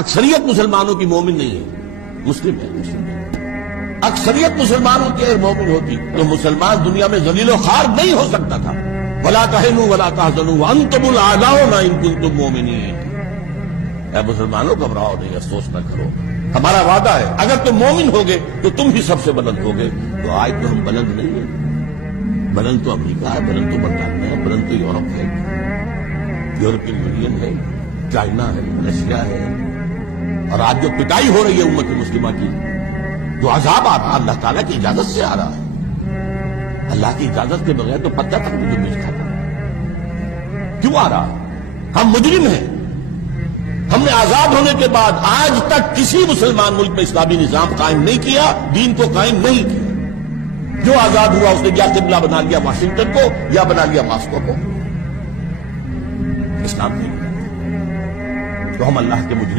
اکثریت مسلمانوں کی مومن نہیں ہے، مسلم ہے، مسلم ہے۔ اکثریت مسلمانوں کی اگر مومن ہوتی تو مسلمان دنیا میں ذلیل و خوار نہیں ہو سکتا تھا۔ وَلَا تَهِنُوا وَلَا تَحْزَنُوا وَأَنْتُمُ الْأَعْلَوْنَ إِن كُنتُم مُّؤْمِنِينَ۔ اے مسلمانوں گھبراؤ نہیں، افسوس نہ کرو، ہمارا وعدہ ہے اگر تم مومن ہوگے تو تم ہی سب سے بلند ہوگے۔ تو آج تو ہم بلند نہیں ہیں، بلند تو امریکہ ہے، بلند تو برطانیہ ہے، بلند تو یورپ ہے، یورپین یونین ہے، چائنا ہے، رشیا ہے۔ اور آج جو پٹائی ہو رہی ہے امت مسلمہ کی، جو عذاب آ رہا اللہ تعالیٰ کی اجازت سے آ رہا ہے، اللہ کی اجازت کے بغیر تو پتہ تک مجھے مل کھاتا، کیوں آ رہا؟ ہم مجرم ہیں۔ ہم نے آزاد ہونے کے بعد آج تک کسی مسلمان ملک میں اسلامی نظام قائم نہیں کیا، دین کو قائم نہیں کیا۔ جو آزاد ہوا اس نے یا قبلہ بنا لیا واشنگٹن کو یا بنا لیا ماسکو کو، اسلام نہیں۔ تو ہم اللہ کے مجرم